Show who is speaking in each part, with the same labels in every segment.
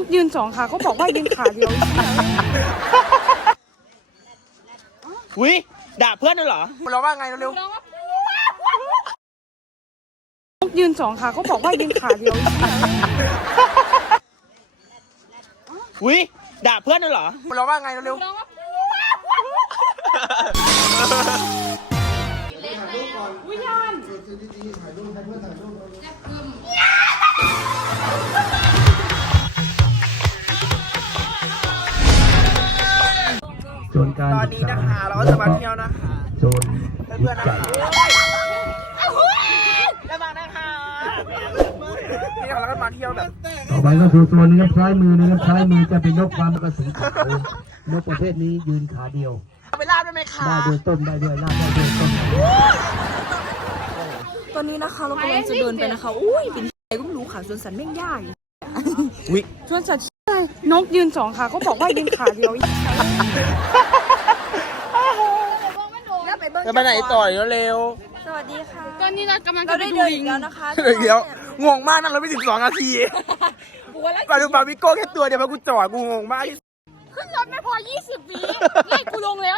Speaker 1: ยืนสองขาเขาบอกว่ายืนขาเดียว
Speaker 2: อุ้ยด่าเพื่อนน่ะเหรอเราว่าไงเร็วน
Speaker 1: กยืนสองขาเขาบอกว่ายืนขาเดียว
Speaker 2: อุ้ยด่าเพื่อนน่ะเหรอเราว่าไงเร็ว
Speaker 3: ส่วนการ
Speaker 2: ตอนนี้นะคะเราก็จะมาเที่ยวนะคะ
Speaker 3: โซน
Speaker 2: เพื่อนๆนะคะได้มานะคะนี่เราก็มาเที่ยวแบบ
Speaker 3: ต่อไปก็คือตัวนี้ซ้ายมือนะครับซ้ายมือจะเป็นนกความกระสีขาวนกประเภทนี้ยืนขาเดียว
Speaker 2: เอาไปลาบได้ไหมคะ
Speaker 3: ได้ด้วยต้นได้ด้วยลากได้ด้วยต้น
Speaker 4: ตอนนี้นะคะเรากำลังจะเดินไปนะคะอุ้ยเป็นใครก็ไม่รู้ค่ะสวนสัตว์แม่งยาก
Speaker 2: อุ้ย
Speaker 1: ชวนสัตว์นกยืนสองขาเขาบอกว่ายืนขาเดียว
Speaker 2: จะไปไหนต่อเร็ว
Speaker 4: สวัสดีค่ะ
Speaker 1: ตอนนี้เรากำลัง
Speaker 4: เรา
Speaker 1: จะไป
Speaker 4: ได้
Speaker 1: ดู
Speaker 4: เดิน
Speaker 1: ลิ
Speaker 4: อี
Speaker 1: ง
Speaker 4: กแล้วนะคะ
Speaker 2: เดี๋ยวงงมากนั่งรถไม่ถึง2 นาทีมาดูบาร์บีโก้แค่ตัวเดียวมากูจอดกูงงมาก
Speaker 1: ขึ้นรถไม่พอ20 วิไล่กูลงแล้ว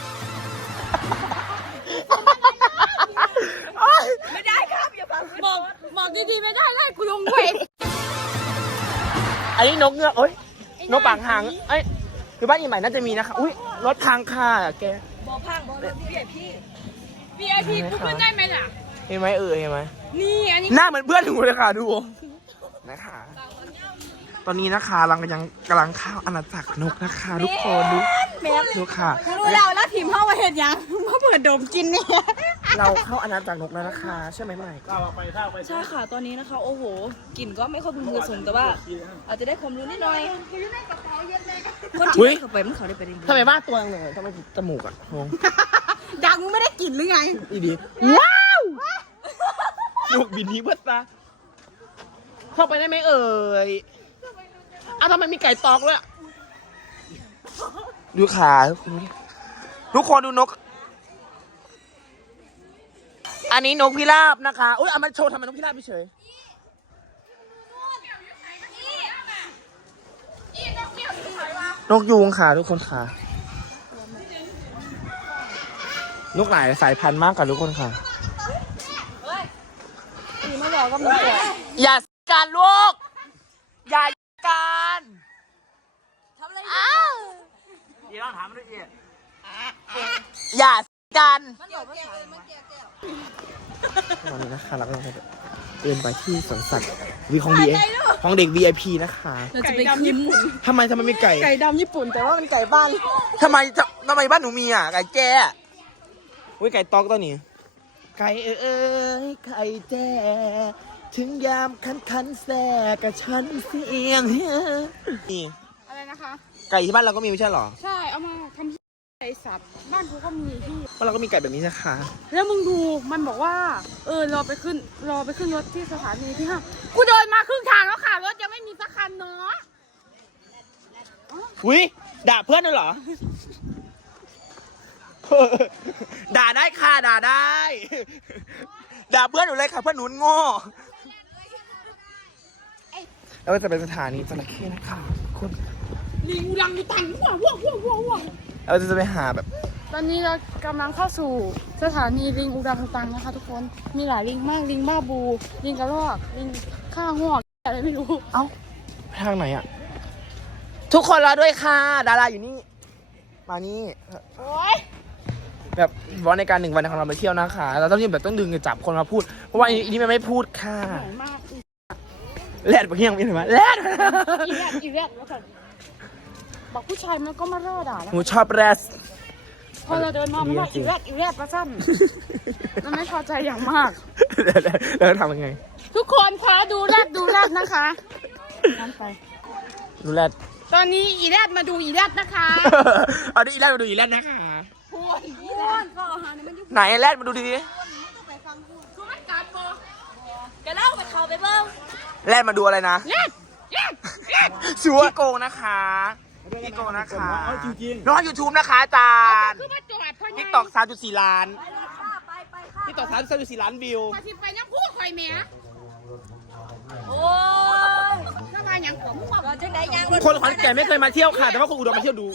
Speaker 4: ไม่ได้ครับอย่าฟัง
Speaker 1: บอกดีๆไม่ได้ไล่กูลงด้วย
Speaker 2: อันนี้นกเงือกเอ้ยนกปากหางเอ้ยคือบ้านอีใหม่น่าจะมีนะคะอุ้ยรถทางค่ะแก
Speaker 4: บอพังบอเลยพี่
Speaker 1: VIP กูขึ้นได้ไหมล่ะ
Speaker 2: เห็นไหมเห็นไหม
Speaker 1: นี่อันนี้
Speaker 2: หน้าเหมือนเพื่อนหนูเลยค่ะดูนะคะตอนนี้นะคะเรากำลังเข้าอาณาจักรนกนะคะทุกคนดูค่ะ
Speaker 4: รู้แล้วทีมเข้ามาเห็นยังมาเปิดดมกินเนี่ย
Speaker 2: เราเข้าอาณาจักรนกแล้วนะคะใช่ไหมใหม่
Speaker 4: ใช่ค่ะตอนนี้นะคะโอ้โหกลิ่นก็ไม่ค่อยพึงพอสมแต่ว่าอาจจะได้ความรู้นิดหน่อยคนที่เข้าไปมันเขาได้ไปได้
Speaker 2: ทำไมบ้านตัวหนึ่งทำไมจมูกอ่ะงง
Speaker 4: ดังมึงไม่ได้กลิ่นหรือไง
Speaker 2: อีดีว้าวลูกบินนี้เพื่อตาเข้าไปได้ไหมเอ่ยอ้าวทำไมมีไก่ตอกด้วยดูขาทุกคนดูนก อันนี้นกพิราบนะคะอุ้ยเอามาโชว์ทำไมนกพิราบไม่เฉยนกยูงค่ะทุกคนค่ะนกหลายสายพันธุ์มากกับทุกคนค่ะอย่าการลูกอย่าการทำอะไรดีต้องถามด้วยอย่ากันตอนนี้นะคะเราก็เดินไปที่สวนสัตว์วีของดีของเด็ก VIP นะคะ
Speaker 4: เราจะไปขึ้น
Speaker 2: ทำไมมีไก่
Speaker 4: ไก่ดำญี่ปุ่นแต่ว่ามันไก่บ้าน
Speaker 2: ทำไมบ้านหนูมีอ่ะไก่แจ้อุ้ยไก่ตอกตัวนี้ไก่เอ้ยไก่แจ้ถึงยามคันแซ่กับฉันเสียงนี่
Speaker 1: อะไรนะคะ
Speaker 2: ไก่ที่บ้านเราก็มีไม่ใช่หรอ
Speaker 1: ใช่เอามาทำไก่สับบ้านกูก็มีที่
Speaker 2: บ้านเราก็มีไก่แบบนี้นะคะ
Speaker 1: แล้วมึงดูมันบอกว่ารอไปขึ้นรถที่สถานีที่ห้ากูเดินมาครึ่งทางแล้วค่ะรถยังไม่มีสักคันเนาะ
Speaker 2: อุ้ยด่าเพื่อนน่ะเหรอ ด่าได้ค่ะด่าได้ ด่าเพื่อนหนูเลยค่ะเพื่อนหนูโง่แล้วก็จะเป็นสถานีจระเข้นะคะคุณ
Speaker 1: ลิงลังอยู่ตังว้าว
Speaker 2: เราจะไปหาแบบ
Speaker 1: ตอนนี้เรากำลังเข้าสู่สถานีลิงอุรังอุตังนะคะทุกคนมีหลายลิงมากลิงบ้าบูลิงกระรอกลิงข้างหอกอะไรไม่รู้
Speaker 2: เอ้าไปทางไหนอ่ะทุกคนรอด้วยค่ะดาราอยู่นี่มานี่
Speaker 1: โอ๊ย
Speaker 2: แบบวันในการ1 วันของเราไปเที่ยวนะคะเราต้องแบบต้องดึงจับคนมาพูดเพราะว่าอันนี้มันไม่พูดค่ะ
Speaker 1: หนมาก
Speaker 2: แรดเพียงมีหรือไม่แรด
Speaker 1: อีแรดแล้วกันบอกผู้ชายมันก็มารอด่าแล้ว
Speaker 2: หนูชอบแรด
Speaker 1: พอเราเดินมามันว่าอีแรดมาสั้นมันไม่พอใจอย่างมาก
Speaker 2: แล้วทำยังไง
Speaker 1: ทุกคนคะดูแรดนะคะนั่นไป
Speaker 2: ดูแรด
Speaker 1: ตอนนี้อีแรดมาดูอีแรดนะคะ
Speaker 2: เอาดิอีแรดมาดูอีแรดนะคะ
Speaker 4: พูดก็อาหารมันยุ่ง
Speaker 2: ไหนแรดมาดูดิ
Speaker 1: คือมันกัดปะ
Speaker 4: กระเล่าไปเขาไปเบิ้ง
Speaker 2: แรดมาดูอะไรนะ
Speaker 1: แรด
Speaker 2: ชัวร์โกงนะคะพี่โกงนะคะน้องยูทูบนะคะอาจารย์
Speaker 1: คือมาจอดพอ
Speaker 2: ทิกตอก3.4 ล้าน
Speaker 4: ไป
Speaker 2: ทิกตอก3.4 ล้านวิว
Speaker 1: พอที่ไปยังพูดคอยเมีย
Speaker 4: โอ้ย
Speaker 1: ถ้ามาอย่างผมว่า
Speaker 4: เราจังไดยางรถ
Speaker 2: คนขอนแก่นไม่เคยมาเที่ยวค่ะ แต่ว่าคนอุดรมาเที่ยวดู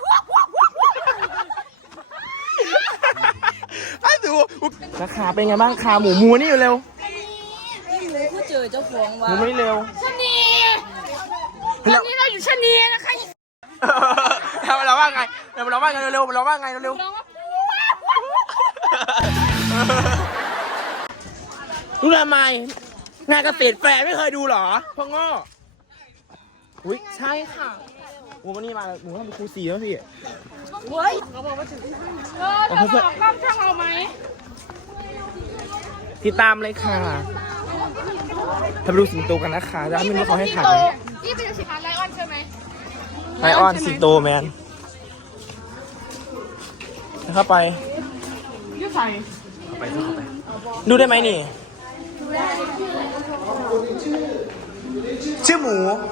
Speaker 2: ให้ดูราคาเป็นไงบ้างขาหมูนี่อยู่เร็ว
Speaker 4: ผู้เจอเจ้าของ
Speaker 2: ห
Speaker 4: ว่า
Speaker 2: มูนี่เร็ว
Speaker 1: ชะนีตอนนี้เราอยู่ชะนีนะคะ
Speaker 2: เราว่าไงเราว่าไงเร็วเราว่าไงเร็วรู้ทำไมงานเกษตรแฟร์ไม่เคยดูหรอพ่อง้ออุ้ยใช่ค่ะหมูวันนี้มาหมูทำเป็นครูสีแล้วพี่
Speaker 4: เฮ้ย
Speaker 1: เธอจะบอกรับช่างเราไหม
Speaker 2: ติดตามเลยค่ะทำดูสิงโตกันนะคะแล้วไม่รู้เขาให้ถ่ายไหม
Speaker 1: นี่เป็นสินค้าไลออนใช่ไหม
Speaker 2: ไลออนสิงโตแมนเข้าไป
Speaker 1: ยืดใส่
Speaker 2: ดูได้ไหมนี่ ชื่อหมู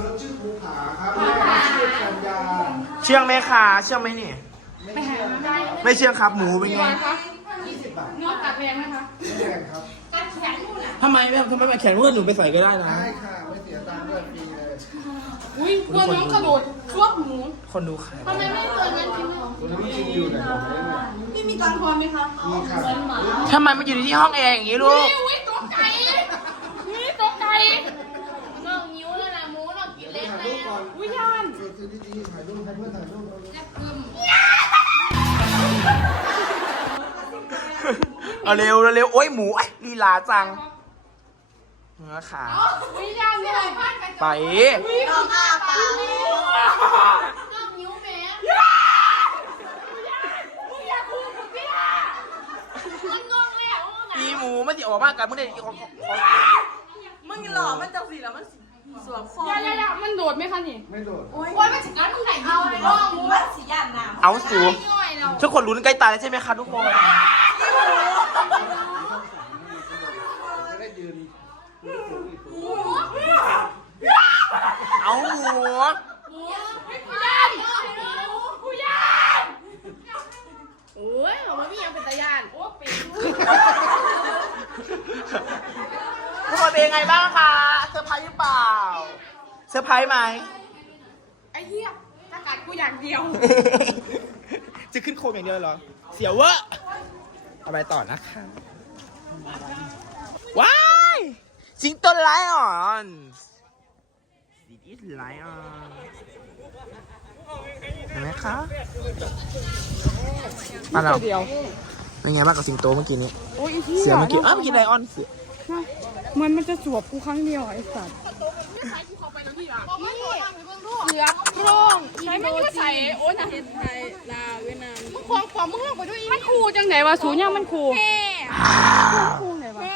Speaker 2: เชื่องไหมคะเชื่องไหมนี่ ไม่เชื่องครับหมูเป็นไง
Speaker 1: เนื้อกัดแพงไหมคะ
Speaker 2: ทำไมไม่แขนเพื่อนหนูไปใส่ก็ได้นะ
Speaker 1: อุ้ยกลัวน้องกระโดดช่วงหมู
Speaker 2: คนดูใคร
Speaker 1: ทำไมไม่เตือนมันกินพี่มีการพรไหมคะ
Speaker 2: ทำไมมาอยู่ที่ห้องแอร์อย่างนี้ลูก
Speaker 1: อุ้ยตัวไก่อุ้ยตัวไก่น้องนิ้วเลยนะหมูน้องกินเล็กเลยอุ้ยยาน
Speaker 2: เอาเร็วโอ้ยหมูไอ้ลีลาจังเนื้อขา
Speaker 1: อุ้ยยานเลย
Speaker 2: ไป
Speaker 4: น้องอาปา
Speaker 1: น้องนิ้วแม่มันงงเลยอ่ะ
Speaker 2: อีหมูไม่ติออกมากกันเมื่อเด็กของ
Speaker 4: มึงหล่อมันจังสีแล้วมันสวมคอย
Speaker 1: ามันโดดไหมคะนี่
Speaker 4: โอ้ย
Speaker 1: โอ้ยมันถึงนั้นมึงไหนเอาเลยน้องหมู
Speaker 4: มันสีหยาดน้ำ
Speaker 2: เอาสู
Speaker 1: ง่อยเรา
Speaker 2: ทุกคนลุ้นใกล้ตายแล้วใช่ไหมคะทุกคนเอาหมู
Speaker 1: กูยานโอ้ยเขาไม่มียังเป็นตายานโอ้ปี
Speaker 2: ทุกคนเป็นยังไงบ้างคะเซอร์ไพรส์หรือเปล่าเซอร์ไพรส์ไหม
Speaker 1: ไอ้เหี้ยจะกัดกูอย่างเดียว
Speaker 2: จะขึ้นโคมอย่างเดียวเหรอเสียวเวะเอาไปต่อนะคะว้ายสิงโตไลออนสิงโตไลออนเห็นไหมคะมาเราเป็นไงบ้างกับสิงโตเมื่อกี้นี้
Speaker 1: โอ้ยไอ้เหี้ย
Speaker 2: เสือเมื่อกี้อ้าวเมื่อกี้ไลออนเสือ
Speaker 1: มันจะสวบกูครั้งเดียวไอ้สัตว์เสือโครงใช้ไม่ยืดใส่โอ้ยนะ
Speaker 4: ไทยลาวเวียดนาม
Speaker 1: มึงควงความมึงไปด้วยมันคูจังไหนวะสูเนี่ยมันคูคูไหนวะ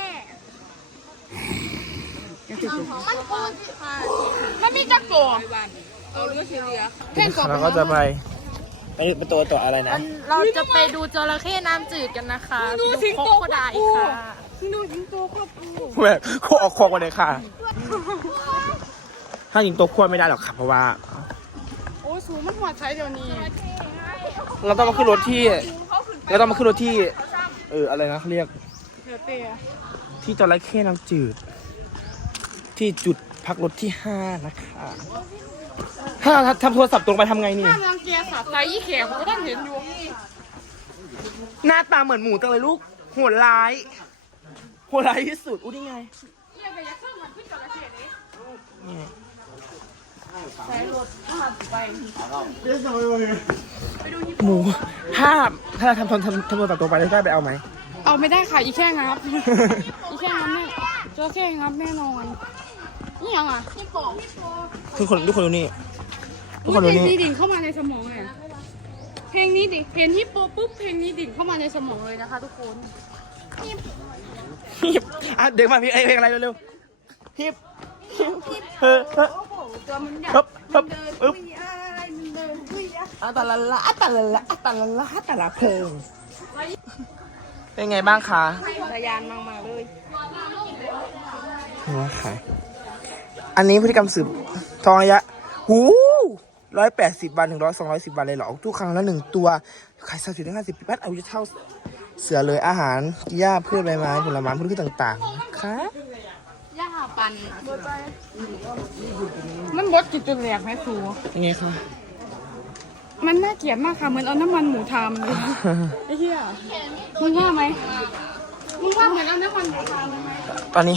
Speaker 1: มันมีจักรตัว
Speaker 4: เอาเรื่องเชียร์
Speaker 1: เพ่งก่อน
Speaker 2: เราก็จะไปตัวอะไรนะ
Speaker 5: เราจะไปดูจระเข้น้ำจืดกันนะคะ
Speaker 1: ดูสิงโต
Speaker 5: โคดายค่ะ
Speaker 1: ดูสิงโตควบคู่
Speaker 2: แม่โคออกคอกมาเลยค่ะ ถ้ายิงตัวขั้วไม่ได้หรอกค่ะเพราะว่า
Speaker 1: โอ้สูมันหัวใช้เดี๋ยวนี้
Speaker 2: เราต้องมาขึ้นรถที่อะไรนะเขาเรียก
Speaker 1: เดี๋ยวเตะ
Speaker 2: ที่จระเข้น้ำจืด ที่จุดพักรถที่ 5 นะคะถ้าทำโทรศัพท์ตรงไปทำไงนี่
Speaker 1: ห้ามรังเกียจสัตว์ใส่ยี่แขกผมก็ต้องเห็นอยู่
Speaker 2: หน้าตาเหมือนหมูจังเลยลูกโหดร้ายที่สุดอุ้ยนี่ไง
Speaker 1: เนี่ยไปยักษ์เครื่องมันขึ้นจระเข้เลย
Speaker 2: นี่ หมูถ้าเราทำโทรศัพท์ตรงไปได้ไปเอาไหม
Speaker 1: เอาไม่ได้ค่ะอีแค่งับ อีแค่งับแน่จระเข้งับแน่นอนนี่ยังอ่ะนี่ปอก
Speaker 2: ทุกคนดูนี่
Speaker 1: เพลงนี้ดิ่งเข้ามาในสมองเลยเพลงนี้ดิ่งเพลงที่โปปุ๊บเพลงนี้ดิ่งเข้ามาในสมองเลยนะคะทุกคน
Speaker 2: ฮิปเด็กมาเพลงอะไรเร็วๆฮิปเฮ้ยตาละเพลิงเป็นไงบ้างคะ
Speaker 4: ตายานมากๆเลย
Speaker 2: นี่ค่ะอันนี้พฤติกรรมสืบทองระยะ180 วันถึง210 วันเลยเหรอทุกครั้งละ1 ตัวขาย30 ถึง 50 ปีบ้านเอาจะเท่าเสือเลยอาหารหญ้าพืชใบไม้ผลไม้พืชต่างๆนะคะ
Speaker 1: ย่าปั่นมันบดจุดจนแหลกไหมครู
Speaker 2: ยังไงคะ
Speaker 1: มันน่าเกลียดมากค่ะเหมือนเอาน้ำมันหมูทำเลยไอ้เหี้ยมึงว่าไหมมึงว่าเหมือนเอาน้ำมันหมูทำไหม
Speaker 2: ตอนนี้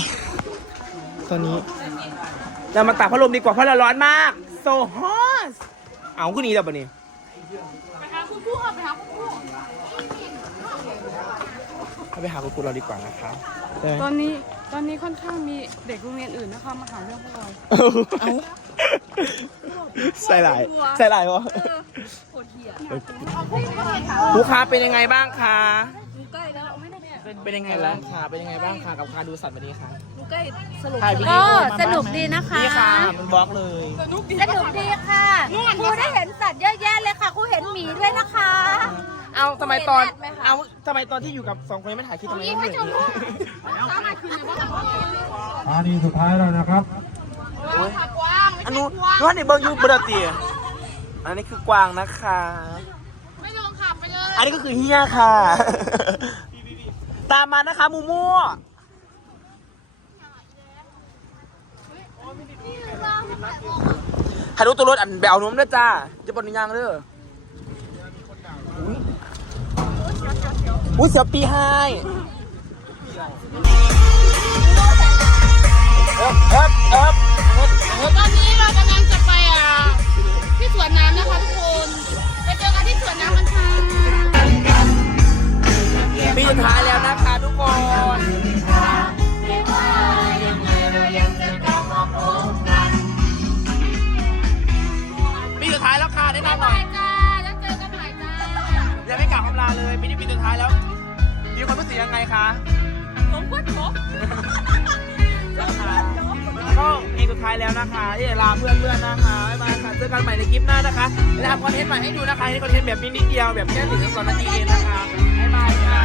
Speaker 2: เรามาตักพัดลมดีกว่าเพราะเราร้อนมาก so hot เอาขึ้นนี้แล้วปะนี่
Speaker 1: ไปหาคุณครูค่ะไปหาคุณครู
Speaker 2: ไปหาคุณครูเราดีกว่านะคะ
Speaker 1: ตอนนี้ค่อนข้างมีเด็กโรงเรียนอื่นนะคะมาหาเรื่องพวกเรา
Speaker 2: เอาใส่หลายวะ
Speaker 4: โคตรเหี้ย
Speaker 2: ลูกค้าเป็นยังไงบ้างคะ
Speaker 4: ลูกใกล้แล้วไม่ได้
Speaker 2: เป็นยังไงบ้างคะเป็นยังไงบ้างคะกับการดูสัตว์วันนี้คะ
Speaker 4: ลูกใกล้สรุป
Speaker 2: ถ่ายวิดี
Speaker 5: ก็
Speaker 2: โอมา
Speaker 5: สนุกดีนะคะ
Speaker 2: นี่ค่ะมันบล็อกเลย
Speaker 5: สนุกดีค่ะครูได้เห็นสัตว์เยอะแยะเลยค่ะครูเห็นหมีด้วยนะคะ
Speaker 2: เอาทำไมตอนที่อยู่กับ2คนไม่ถ่ายคลิปทำไมไม่เห็น
Speaker 3: สถานีสุดท้ายแล้วนะครับ
Speaker 2: อันนู้นในเบิร์ยูบราตีอันนี้คือกวางนะคะ
Speaker 1: ไม่ลงขับไปเลย
Speaker 2: อันนี้ก็คือเฮียค่ะ ตามมานะคะมูมูถ่ายรูปตัวรถอันแบบเอานุ่มด้วยจ้าจะบนยางเด้ออุ้ยเสือปีไฮ
Speaker 1: ตอนนี้เรากำลังจะไปที่สวนน้ำนะคะทุกคนไปเจอกันที่สวนน้ำกันค่ะ
Speaker 2: ปีสุดท้ายแล้วนะคะทุกคนปีสุดท้ายแล้วค่ะได้นำหน่อย
Speaker 1: จ้าแล้วเจอกันใหม่จ้า
Speaker 2: ยังไม่กลับคำลาเลยปีนี้ปีสุดท้ายแล้วมีความรู้สึกยังไงคะ
Speaker 4: ผมพูดผม
Speaker 2: ก็เพลงสุดท้ายแล้วนะคะที่จะลาเพื่อนๆนะคะบ๊ายบายค่ะเจอกันใหม่ในคลิปหน้านะคะจะทำคอนเทนต์ใหม่ให้ดูนะคะนี่คอนเทนต์แบบนี้นิดเดียวแบบแค่1-2 นาทีเองนะคะบ๊ายบายค่ะ